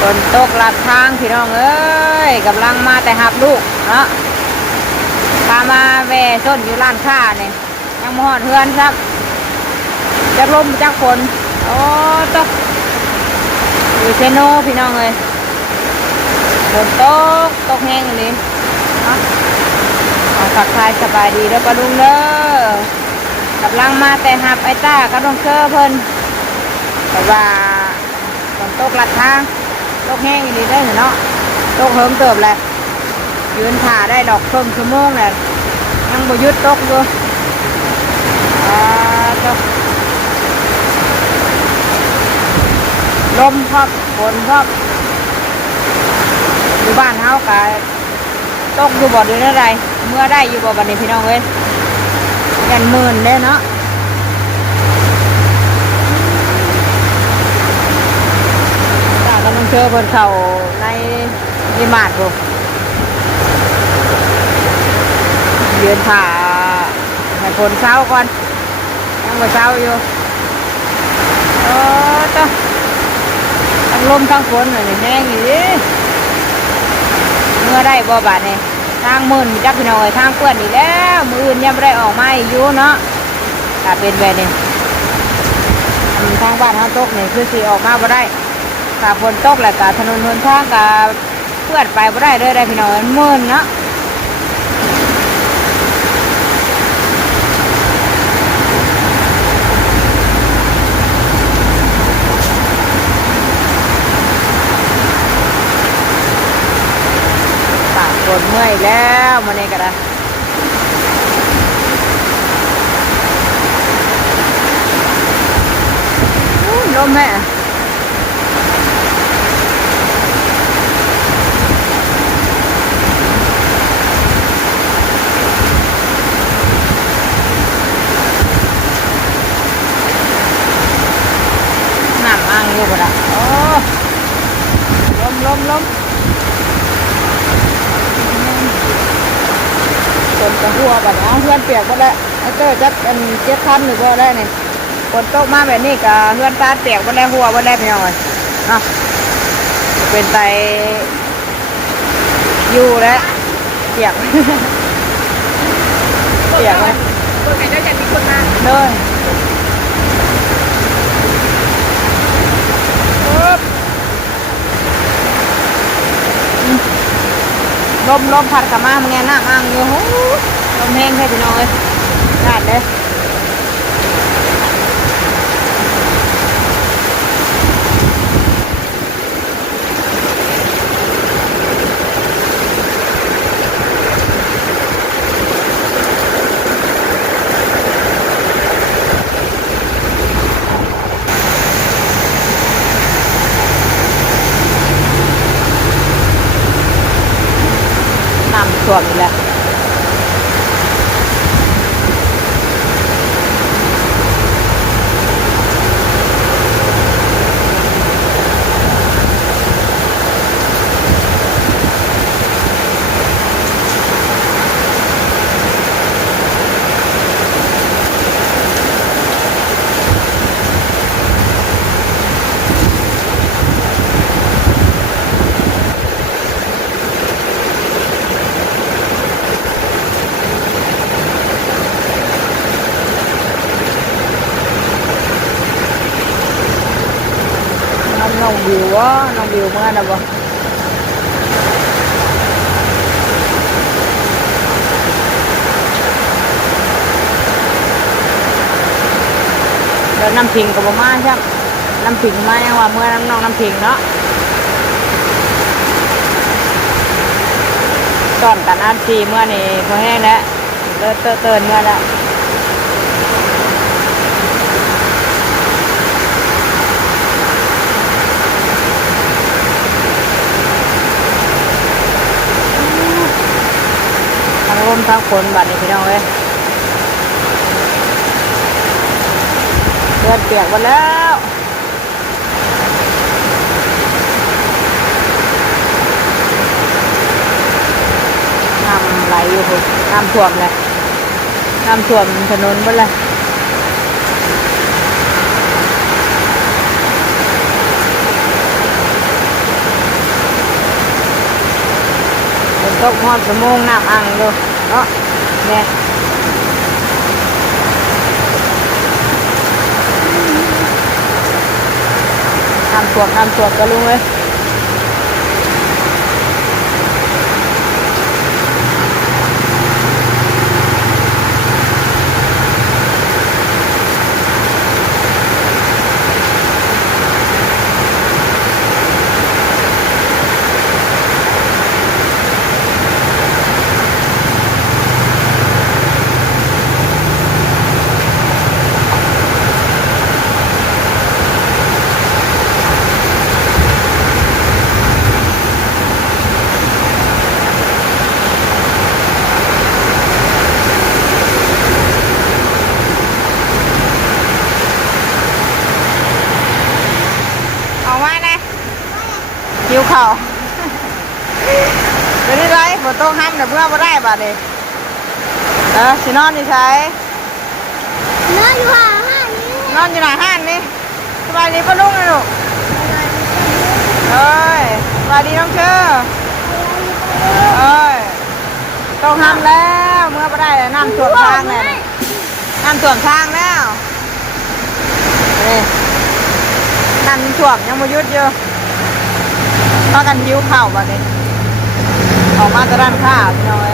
ฝนตกลัดทางพี่น้องเอ้ยกำลังมาแต่หับลูกเนาะพามาแว่ส้นอยู่ร้านค้าเนี่ยยังมาหอดเฮือนครับจากลมจากฝนโอ้ตกอยู่เชโนพี่น้องเลยฝนตกแห้งเลยเนาะทักทายสบายดีแล้วปะลุงเด้อกำลังมาแต่หับไอ้ต้ากับน้องเชอเพิ่นแต่ว่าฝนตกลัดทางตกแห้งดีได้เนาะตกเฮิมเติบแหละยืนถ่าได้ดอกเพิ่มชั่วโมงแหละยังบ่หยุดตกอยู่ตกลมพับฝนพับอยู่บ้านเฮากะตกอยู่บ่อเดือนอะไรเมื่อได้อยู่บ่บัดนี้พี่น้องเอ้ยยันหมื่นเด้เนาะตาก็ต้องเชื่อเพิ่นเข้าในยิมาดบ่ยืนถ่าให้ฝนเช้าก่อนยังบ่เช้าอยู่ทั้งลมทั้งฝนนี่แห้งอยู่ดิเมื่อได้บ่บาดนี่ทางมื่นจักพี่น้อยทางเปื้อนอีกแล้วมืออื่นยังไม่ได้ออกมาอยู่เนาะถ้าเป็นแบบนี้ทางบ้านทางตกนี่คือสิออกมาบ่ได้ถ้าฝนตกแล้วก็ถนนหนทางก็เปื้อนไปบ่ได้เลยได้พี่น้อยมื่นเนาะฝนเมื่อยแล้วมันนี่ก็ได้ลมแม่น้ำอ่างอยู่ก็ได้โอ้ลมฝนจะหัวแบบเพื่อนเปียกก็ได้ไอ้เต้จัดเป็น7,000หรือว่าได้เนี่ยฝนตกมาแบบนี้ก็เพื่อนตาเปียกก็ได้หัวก็ได้พี่น้องเลยเนาะเป็นไตอยู่แล้วเปียกเปียกไหมคนไหนได้จะมีคนมาเลยลมพัดกับมาเมื่อไงน้ำอ่างอยู่ลมแห้งแค่พี่น้องเลยขาดเลยน้ำท่วมอีกแล้วน้องบิววะน้องบิวเมื่อนะบ่แล้วน้ำพิงกับบ่มาใช่น้ำพิงมายังว่าเมื่อน้องน้ำพิงเนาะตอนกันอันซีเมื่อนี่พอแห้งแล้วเตือนเมื่อแล้วทั้งลมทั้งฝนบัดนี้พี่น้องเลยเดินเปียกหมดแล้วน้ำไหลอยู่พุ่นน้ำท่วมเลยน้ำท่วมถนนหมดเลย ท ตกหอดสมงน้ำอ่างดูเนาะเนี่ยน้ำท่วมกันลุงเลยเอามาเลยหิวข้าวเดี๋ยวนี้ไรฝนตกห้ามแต่เมื่อมาได้บ่าเลยสินอนนี่ใช้นอนอยู่หน้าห้างนี่สบายดีป้าลุงเลยลูกเอ้ยสบายดีน้องเชื่อเอ้ยต้องห้ามแล้วเมื่อมาได้น้ำท่วมทางเลยน้ำท่วมทางแล้วนี่น้ำท่วมยังมายุดอยู่พากันหิวข้าวบ่เนี่ยออกมาจะร้านข้าวพี่น้อย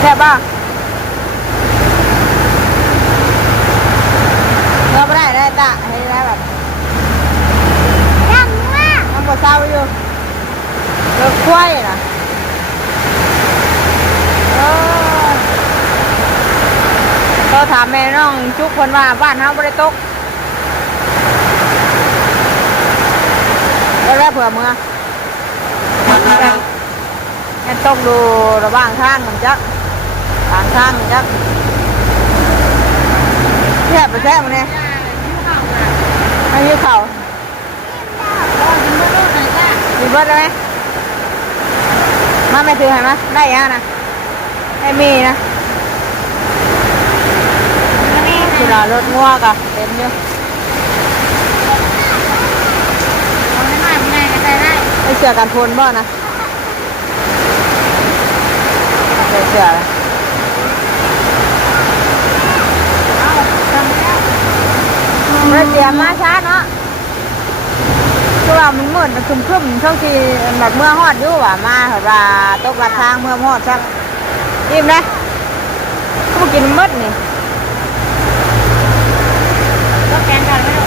แค่บ้างเงาไม่ได้ตาให้ได้แบบยังมากมันปวดเศร้าอยู่เลิกคุ้ยนะก็ถามแม่น้องจุกคนว่าบ้านเขาไม่ได้ตกแล้วเผื่อเมื่อแค่ตกดูระหว่างทางมันจักทางมันจักแทบไปแทบมันเนี่ยไม่ยิ้วเข่ามีเบิร์ดได้ไหมมาไม่ถือให้มั้ยได้ยังนะไม่มีนะคือเรารถงัวกะเต็มอยู่ไอเสือกันพลบ่นะเสือไม่เสียมาช้าเนาะคือว่ามันเหมือนมันคึมๆช่วงที่แบบเมื่อฮอดอยู่ว่ามาเหรอว่าตกกระทางเมื่อฮอดช่างอิ่มนะกูกินมดนี่ก็แกงกันไม่รู้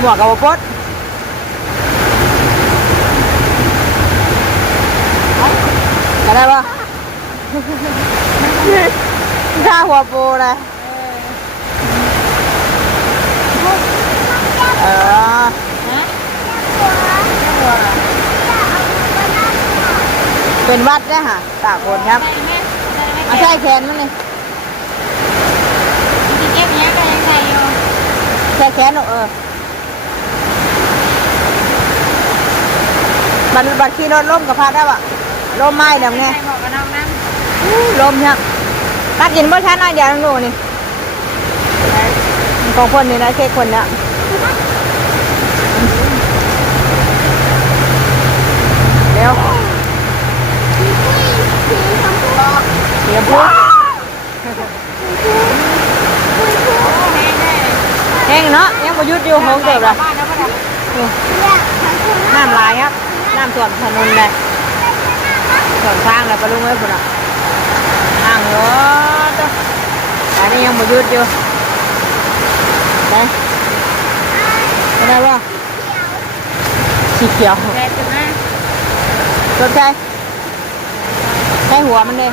หมวกกับปดอะไรบ้างข้าหัวปูเลยเป็นวัดได้ค่ะตาคนครับเอาใส่แขนมันเลยแค่แขนบัดขี่รถล้มกับพาได้ปะล้มไม้เดี๋ยวไงล้มเนี่ยตัดกินบ่ชั้นน้อยเดียวน้องหนูนี่ของคนนี่นะเค้กคนเนี้ยเดี๋ยวเดี๋ยวพูดแห้งเนาะยังประยุทธ์อยู่ห้องเดิมเลยน้ำลายครับน้ำท่วมถนนเลยท่วมทางเลยปะลุงเอ้ยพุ่นอ่ะอ่างเนาะจ้ะอันนี้ยังประยุทธ์อยู่ไหนได้ป่ะสีเขียวรถใช่หัวมันเลย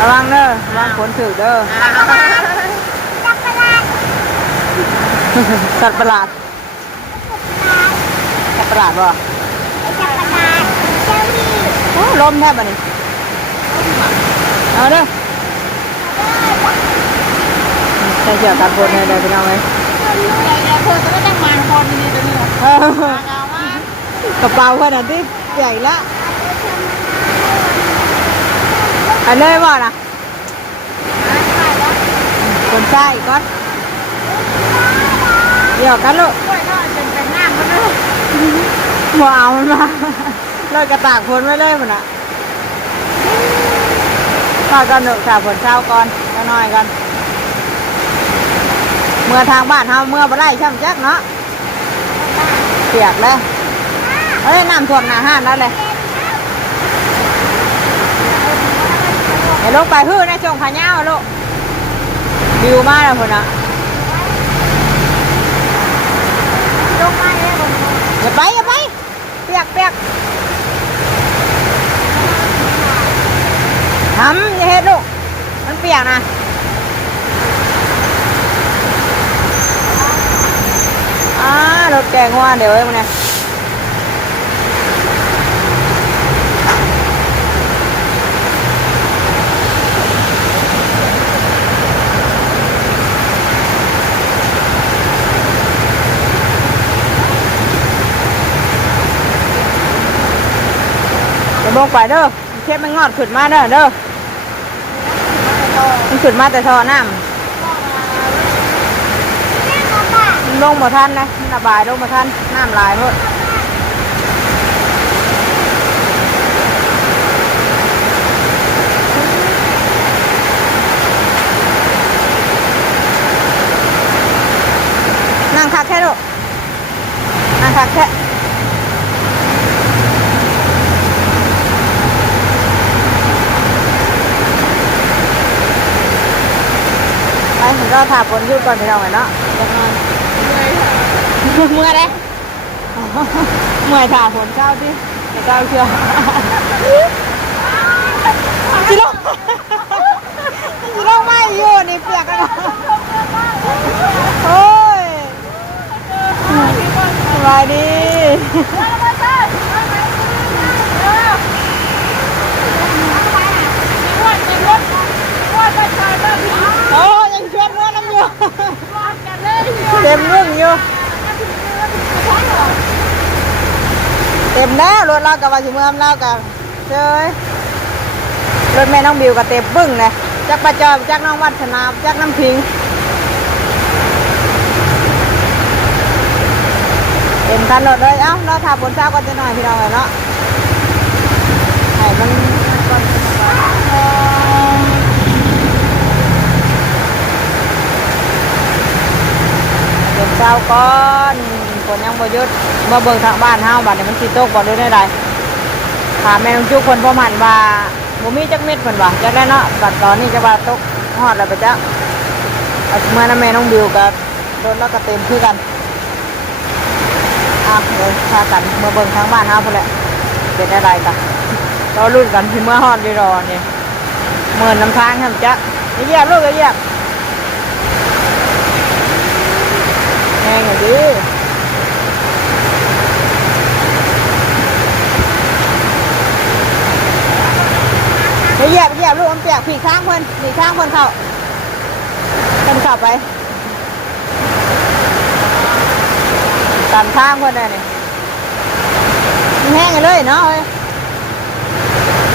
ระวังเด้อระวังฝนถึกเด้อสัตว์ประหลาดสัตว์ประหลาดบ่ลมแทบอันนี้เอาเด้อใส่เสื้อกันฝนเลยพี่น้องเลยกระเป๋าขนาดที่ใหญ่ละ อันเลยบ่นะคนใช่ก่อนเดี๋ยวกันลูกบ่เอามันมาเลยกระตากฝนไว้เลยมันอ่ะข้ากันหนูสาวฝนเช้าก่อนก็น้อยกันเมื่อทางบ้านเฮาเมื่อบ่ได้ช่ำจักเนาะเปียกเลยเอ้ยน้ำท่วมหน้าห้านนั่นเลยเดี๋ยวลงไปฮื้อในช่วงพะเยาลูกวิวมากเลยคนน่ะลงมาเลยอย่าไปเปียกทำอย่าเฮ็ดลูกมันเปียกนะรถแกงว่าเดี๋ยวมึงเนี่ยลงไปเด้อเช็ดมันงอดขึ้นมาเด้อมันขึ้นมาแต่ท่อน้ำลงมาทันนะระบายลงมาทันน้ำลายหมดนั่งคักแค่ลูกนั่งคักแค่ผมก็ถาฝนยุดก่อนไปเราหน่อยเนาะจะนอนเมื่อยเลยเมื่อยถาฝนเช้าที่เช้าเชียวจิโร่ไม่อยู่นี่เปียกกันโอ้ยสบายดีโอ้ยังชวนนวดน้ำอยู่เต็มนุ่งอยู่เต็มแล้วรถเรากับว่าสิเมื่อเรากับเจ้ยรถแม่น้องบิวกับเต็มบึ้งเลยจักประจอมจักน้องวัฒนาจักน้ำพิงเต็มคันรถเลยเอ้าเราถาฝนเช้าก่อนจะหน่อยพี่น้องเลยเนาะให้มันก่อนเด็กเช้าก่อนฝนยังบ่หยุดมาเบิ่งทางบ้านเฮาบัดนี้มันสิตกบ่ได้ได้ถามแม่น้องจุ๊กคนพ่อมันว่าบ่มีจักเม็ดเพิ่นว่าจักได้เนาะบัดตอนนี้จะว่าตกฮอดแล้วปะจ๊ะเมื่อนั้นแม่น้องบิวก็โดนแล้วก็เต็มคือกันเดี๋ยวพากันมาเบิ่งทางบ้านเฮาพุ่นแหละเป็นอะไรกันรอรุ่นกันที่เมื่อฮอดได้รอนี่เหมือนน้ำทางครับจ๊ะเยียบลูกเยียบแห้งอย่างนี้เหยียบลูกมันเปียกผีข้างคนเข้าไปตามทางคนเลยนี่แห้งเลยเนาะเฮ้ย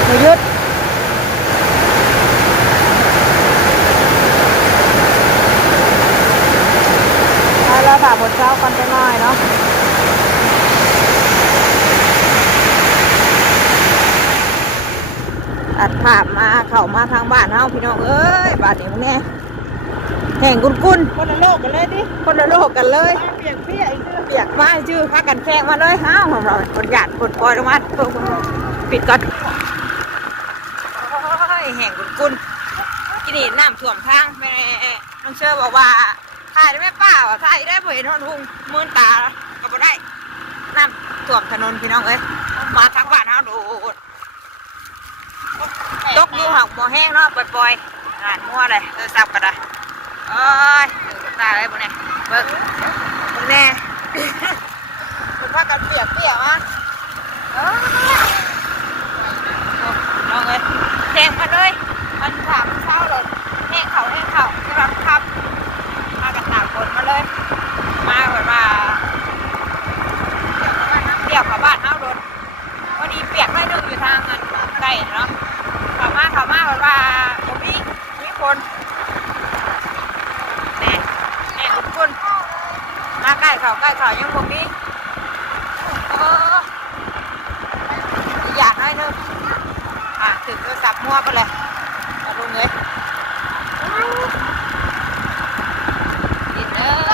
ไม่หยุดเราถามบทเช้ากันไปหน่อยเนาะตัดภาพมาเข้ามาทางบ้านเฮาพี่น้องเอ้ยบ้านนี้มึงเนี่ยแห่งกุนคนละโลกกันเลยดิคนละโลกกันเลยเปียกมาชื่อพากันแข่งมาเลยเฮาของเราคนหยาดคนปล่อยลงมาปิดก่อนแห่งกุนที่นี่น้ำท่วมทางแม่น้องเชื่อบอกว่าถ่ายได้ไหมป้าถ่ายได้บ่เห็นหุ่นมืนตาก็บ่ได้น้ำท่วมถนนพี่น้องเอ้ยมาทางบ้านเฮาดูตกอยู่หักบ่แห้งเนาะปล่อยงานมั่วเลยซับกันได้โอ้ยตาเลยพวกนี้เบิกพวกนี้คุณพ่อกันเปียกมาน้องเอ้ยแทงมาเลยมันถามเช้าเลยแห้งเข่าจะรับครับมากันตากฝนมาเลยมาแบบว่าเปียกเข้าบ้านเฮาโดนพอดีเปียกไม่ดึงอยู่ทางนั้นใกล้เนาะเข้ามาแบบว่า ข่าวใกล้ข่าวยังบ่มีอยากให้เนอะถึงโทรศัพท์มั่วไปเลยเอาลงเลยกินเด้อ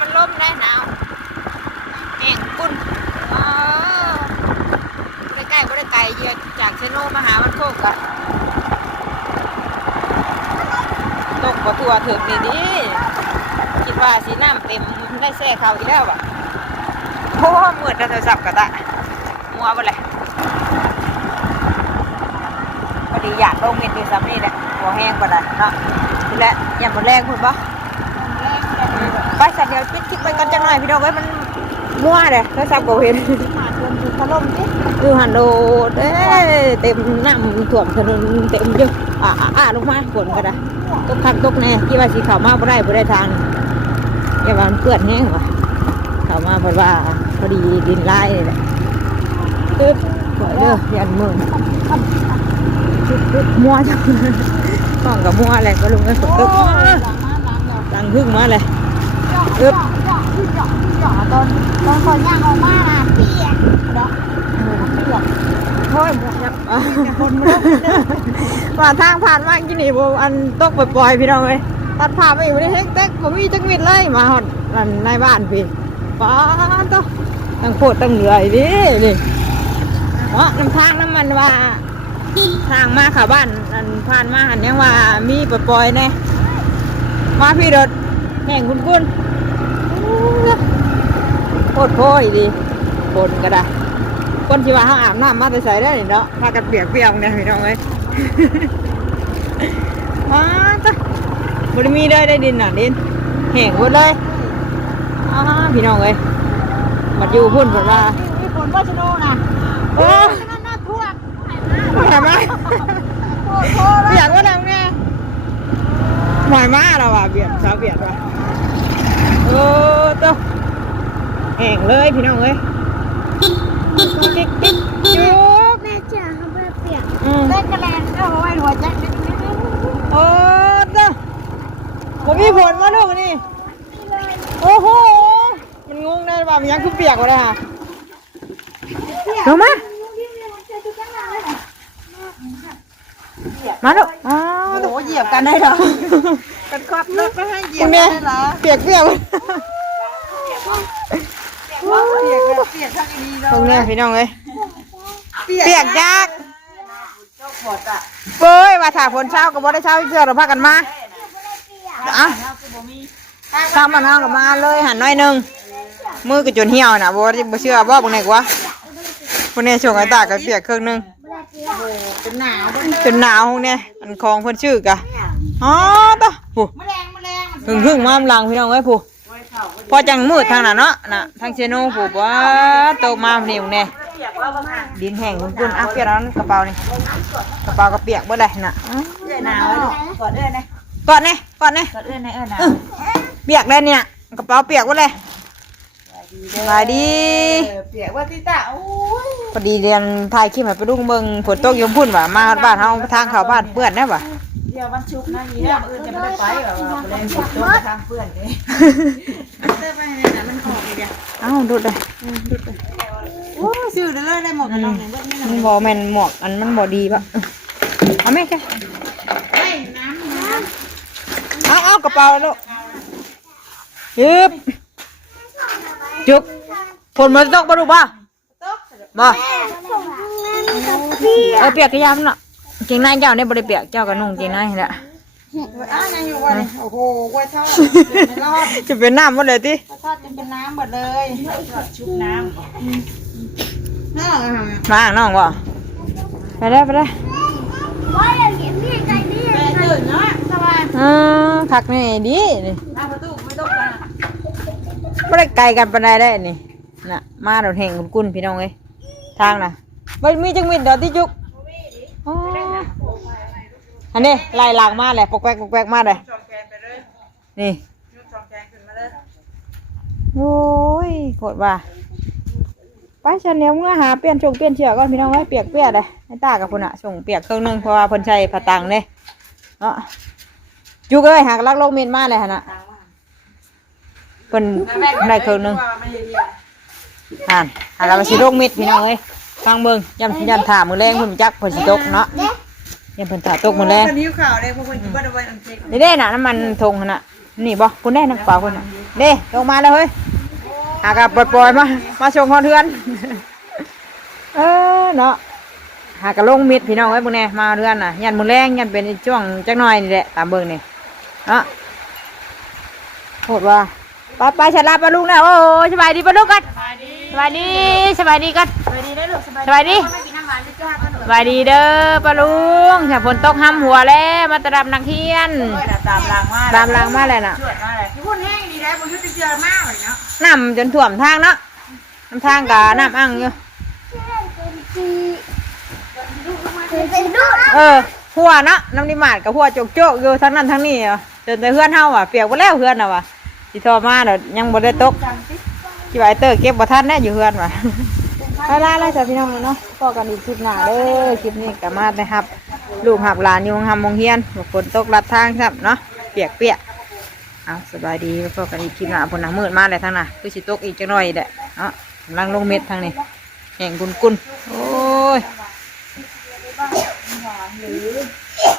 มันลมได้หนาวแห้งกุ้นบ่ได้ไกลเยือนจากเซโนมาหามันโคกกันตกบ่ทั่วถึงนี่ดิคิดว่าสีน้ำเต็มได้แซ่เขาอีกแล้วอ่ะโอ้มืดโทรศัพท์กระตะมัวไปเลยพอดีอยากลงเม็ดดูซ้ำนี่แหละหัวแห้งกว่าได้เนาะคุณและอย่าหมดแรงคุณปะไปสัตว์เดียวปิดคลิปไปกันจังหน่อยพี่น้องเอ้ยมันมั่วเลยโทรศัพท์ก็เห็นถล่มดิคือหันโดเด้เต็มน้ำท่วมถนนเต็มเยอะลงมาฝนก็ได้ตกคักตกแน่ที่ว่าสีขาวมาบ่ได้ทางอย่าว่ามันเปื้อนแห้งว่ะขาวมาเพราะว่าพอดีดินลายนี่แหละตึ๊บสวยเด้อยันมือมัวจังต้องกับมัวอะไรก็ลงไปฝึกตึ๊บดังพึ่งมาเลยตึ๊บตอนคนย่างออกมาน่ะเปียกเนาะเปียกโอ้ยหมดยับคนมาทางผ่านมากินนี่โบอันตกปล่อยพี่น้องเลยตัดผ่าไปอยู่ในเต็กผมมีจักมิดเลยมาหอดในบ้านพี่ป้าต้องตั้งโคตรตั้งเหนื่อยดินี่น้ำทางน้ำมันว่าทางมาขาบ้านอันผ่านมาหันยังว่ามีปล่อยแน่มาพี่รถแห่งคุณโคตรโพยดีคนก็ได้คนที่ว่าเขาอาบน้ำมาใส่ได้เนาะพากันเปียกเนี่ยพี่น้องเอ้ยจ้ะบริมีได้ดินน่ะดินแห้งหมดเลยพี่น้องเอ้ยมาอยู่พุ่นผลว่าฝนว่าชโนนะโอ้น่าท่วมเห็นไหมอยากว่าทำไงหมายมาเราว่ะเบียดสาวเบียดว่ะตัวแห้งเลยพี่น้องเอ้ยจุ๊บแม่จ๋าเขาไม่เปียกเล่นกระแลนเอาไว้หัวใจตัวผมมีผลมาลูกนี่โอ้โหมันงงได้ป่ะมันยังคือเปียกกว่าเลยค่ะลงมาลูกโอ้เหยียบกันได้เหรอกันครอบรถไม่ให้เหยียบได้เหรอเปียกเปียกทั้งนี้เลยตรงนี้พี่น้องเลยเปียกยากเป้ยมาถ่ายผลเช้ากับบ่ได้เช้าเชื่อเราพากันมาข้ามมันห้างกับมาเลยหันน้อยนึงมือก็จนเหี่ยวนะบ่เชื่อบ่บางไหนกว่าคนนี้ช่วงไอ้ตากับเปียกเครื่องนึงจนหนาวเนี่ยอันคลองเพิ่นชื่อกะต่อผู้พึ่งมาลางพี่น้องเอ้ยผู้พอจังมืดทางนั้นเนาะน่ะทางเชโน่ผู้ว่าโตมาเหนียวเนี่ยดินแห้งคุณเปียกแล้วกระเป๋านี่กระเป๋าก็เปียกเมื่อไรน่ะหนาวกอดเอื้อนเลยกอดเนี่ยกอดเอื้อนในหนาวเปียกเลยเนี่ยกระเป๋าเปียกเมื่อไรสบายดีเปียกว่าที่ตาพอดีเรียนถ่ายคลิปให้ไปลุงเบิ่งฝนตกยมพุ่นว่ะมาบ้านเฮาทางเข้าบ้านเปื้อนแน่ว่ะเดี๋ยววันชุกนะนี่เนี่ยอื่นจะไม่ได้ไปแบบว่าเล่นฝนตกทางเปื้อนเลยเต้ไปเนี่ยมันออกอีกอ่ะดูดเลยโอ้ซื้อได้หมวกกันน็อกเนี่ยมันบ่แม่นหมวกอันมันบ่ดีปะเอาแม่จ้ะเอากระเป๋าลูกยึบจุกฝนมันตกบ่ดูบ่บ่เปียกกระยำเนาะเกงในเจ้าเนี่ยบ่ได้เปียกเจ้าก็นุ่งเกงในแหละยังอยู่วันนี้โอ้โหกล้วยทอดจะเป็นน้ำหมดเลยติทอดจะเป็นน้ำหมดเลยชุบน้ำมาน้องบ่ไปได้ไปตื่นเนาะสบายผักนี่ดีนี่ประตูไม่ต้องกันไม่ได้ไกลกันปานใดได้นี่น่ะมาโดดแห่งกุนพี่น้องเอ้ยทางน่ะไม่มีจังมิดเดี๋ยวที่จุกอันนี้ไล่หลังมาเลยปกแปกมาเลยนี่โอ้ยโคตรว่าไปฉันเนี้ยเมื่อหาเปลี่ยนเชือกก่อนพี่น้องเอ้ยเปียกเลยให้ตากับคนอ่ะส่งเปียกเครื่องนึงเพราะว่าคนใช้ผ้าตังเนี่ยเนาะจุกเอ้ยหากลักโลกเมียนมาเลยฮะน่ะ เพิ่นได้ครึ่งหนึงอ่านเราไปสิลงมิดพี่น้องเอ้ยฟังเบิ่งยันถามมื้อแรงเพิ่นจักเพิ่นสิตกเนาะยันเพิ่นถาตกมื้อแรง คนนิ้วข่าวเลยพวกคนกินบ้านเอาไว้อันเจ๊ก นี่เด้น่ะน้ำมันทงหั่นน่ะนี่บ่คุณได้น้ำเปล่าคุณน่ะเด้ลงมาแล้วเฮ้ยหากะปล่อยๆมาส่งฮอดเทือนเนาะหากะลงมิดพี่น้องเอ้ยพวกนี้มาเทือนน่ะยันมื้อแรงยันเป็นช่วงจักหน่อยนี่แหละตามเบิ่งนี่เนาะโหดว่าไปฉันลาปลาลุงแล้วโอ้สบายดีปลาลุงกันสบายดีกัน สบายดีได้หรอสบายดีไม่กินน้ำหวานไม่จ้าก็หนู สบายดีเด้อปลาลุงถ้าฝนตกห้ำหัวแล้วมาตะดับนักเทียน ตามรางมา ตามรางมาเลยน่ะ ชวดมาเลยที่พูดแห้งดีแล้วผมยุติเจอมากเลยเนาะ น้ำจนท่วมทางเนาะน้ำทางกะน้ำอั้งอยู่หัวเนาะน้ำดิมาดกับหัวโจกอยู่ทั้งนั้นทั้งนี้จนแต่เพื่อนเฮาเปียกไปแล้วเพื่อนว่ะสิโทรมาเดี๋ยวยังบ่ได้ตกที่ไว้เตอร์เก็บบ่ทันแน่อยู่เพื่อนว่ะไล่จ้ะพี่น้องเนาะพอกันอีกคลิปหน้าเด้อคลิปนี้ก็มาได้ครับลูกหับหลานอยู่โรงเรียนฝนตกลัดทางครับเนาะเปียกเอาสบายดีพอกันอีกคลิปหน้าฝนหนักมืดมาเลยทางน่ะคือสิตกอีกจักหน่อยแหละเนาะกำลังลงเม็ดทางนี้แห่งกุนโอ้ย